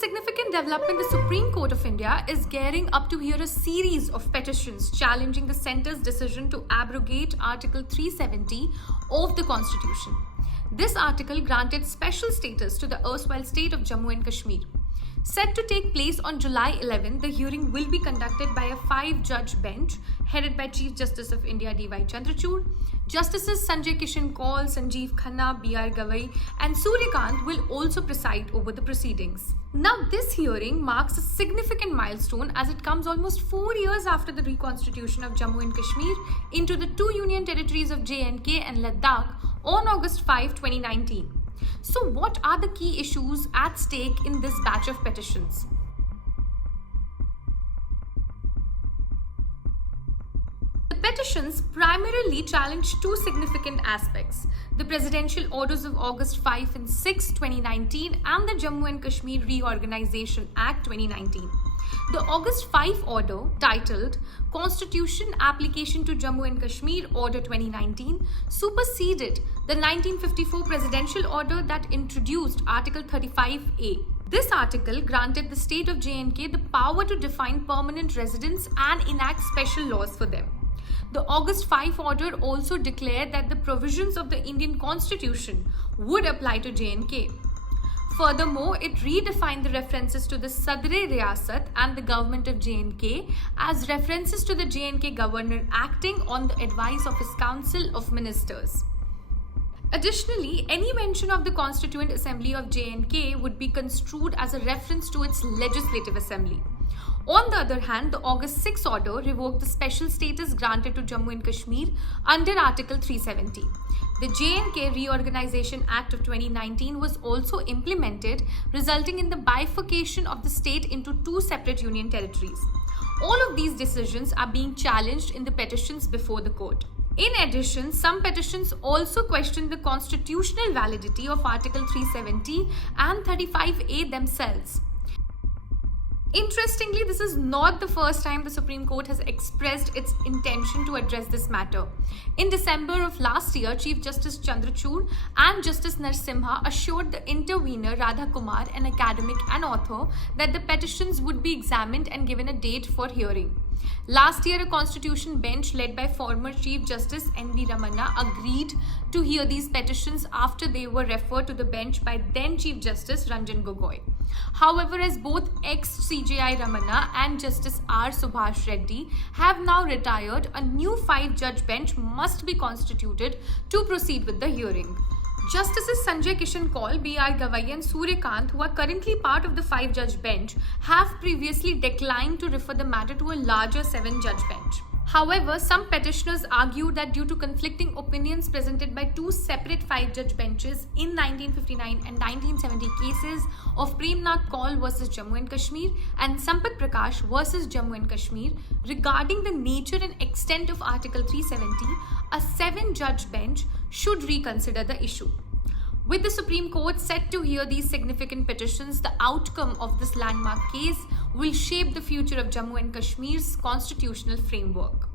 significant development, the Supreme Court of India is gearing up to hear a series of petitions challenging the centre's decision to abrogate Article 370 of the Constitution. This article granted special status to the erstwhile state of Jammu and Kashmir. Set to take place on July 11, the hearing will be conducted by a 5-judge bench headed by Chief Justice of India D.Y. Chandrachud. Justices Sanjay Kishan Kaul, Sanjeev Khanna, B.R. Gavai and Suryakant will also preside over the proceedings. Now, this hearing marks a significant milestone as it comes almost 4 years after the reconstitution of Jammu and Kashmir into the 2 union territories of J&K and Ladakh on August 5, 2019. So what are the key issues at stake in this batch of petitions? The petitions primarily challenge 2 significant aspects: the presidential orders of August 5 and 6, 2019 and the Jammu and Kashmir Reorganization Act 2019. The August 5 order, titled Constitution Application to Jammu and Kashmir Order 2019, superseded the 1954 presidential order that introduced Article 35A. This article granted the state of J&K the power to define permanent residents and enact special laws for them. The August 5 order also declared that the provisions of the Indian Constitution would apply to J&K. Furthermore, it redefined the references to the Sadre Riyasat and the government of J&K as references to the J&K governor acting on the advice of his Council of Ministers. Additionally, any mention of the Constituent Assembly of J&K would be construed as a reference to its Legislative Assembly. On the other hand, the August 6 order revoked the special status granted to Jammu and Kashmir under Article 370. The J&K Reorganization Act of 2019 was also implemented, resulting in the bifurcation of the state into 2 separate union territories. All of these decisions are being challenged in the petitions before the court. In addition, some petitions also question the constitutional validity of Article 370 and 35A themselves. Interestingly, this is not the first time the Supreme Court has expressed its intention to address this matter. In December of last year, Chief Justice Chandrachud and Justice Narasimha assured the intervener Radha Kumar, an academic and author, that the petitions would be examined and given a date for hearing. Last year, a constitution bench led by former Chief Justice N.V. Ramana agreed to hear these petitions after they were referred to the bench by then Chief Justice Ranjan Gogoi. However, as both ex-CJI Ramana and Justice R. Subhash Reddy have now retired, a new 5-judge bench must be constituted to proceed with the hearing. Justices Sanjay Kishan Kaul, B.R. Gavai and Suryakant, who are currently part of the 5-judge bench, have previously declined to refer the matter to a larger 7-judge bench. However, some petitioners argue that due to conflicting opinions presented by 2 separate 5-judge benches in 1959 and 1970 cases of Premnath Kaul versus Jammu and Kashmir and Sampat Prakash versus Jammu and Kashmir regarding the nature and extent of Article 370, a 7-judge bench should reconsider the issue. With the Supreme Court set to hear these significant petitions, the outcome of this landmark case will shape the future of Jammu and Kashmir's constitutional framework.